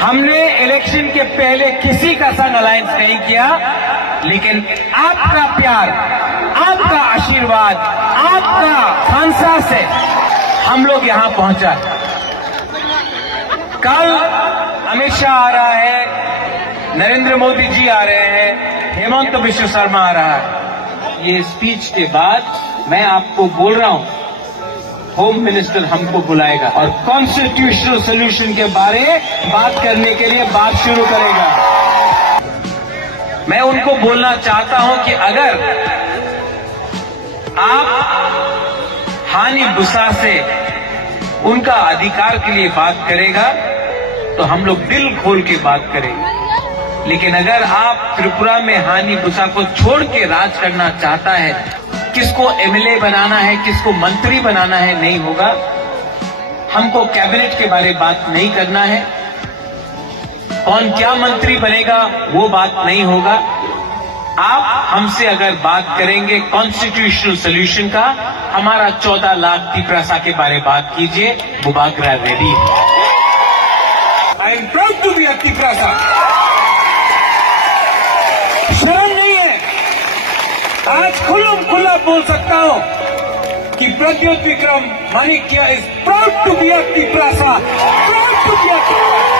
हमने इलेक्शन के पहले किसी का संग अलायंस नहीं किया, लेकिन आपका प्यार, आपका आशीर्वाद, आपका खानसा से हम लोग यहां पहुंचा। कल अमित शाह आ रहा है, नरेंद्र मोदी जी आ रहे हैं, हेमंत बिश्व शर्मा आ रहा है। ये स्पीच के बाद मैं आपको बोल रहा हूं, होम मिनिस्टर हमको बुलाएगा और कॉन्स्टिट्यूशनल सोल्यूशन के बारे में बात करने के लिए बात शुरू करेगा। मैं उनको बोलना चाहता हूं कि अगर आप हानि बुसा से उनका अधिकार के लिए बात करेगा तो हम लोग दिल खोल के बात करेंगे, लेकिन अगर आप त्रिपुरा में हानि बुसा को छोड़ के राज करना चाहता है, किसको एमएलए बनाना है, किसको मंत्री बनाना है, नहीं होगा। हमको कैबिनेट के बारे में बात नहीं करना है, कौन क्या मंत्री बनेगा वो बात नहीं होगा। आप हमसे अगर बात करेंगे कॉन्स्टिट्यूशनल सोल्यूशन का, हमारा 14 लाख तिपरासा के बारे में बात कीजिए, मुबाकरा रेडी। I am proud to be a Tiprasa. शर्म नहीं है, आज खुला बोल सकता हूं कि Pradyot Bikram Manikya is proud to be a Tiprasa, proud to be a Tiprasa.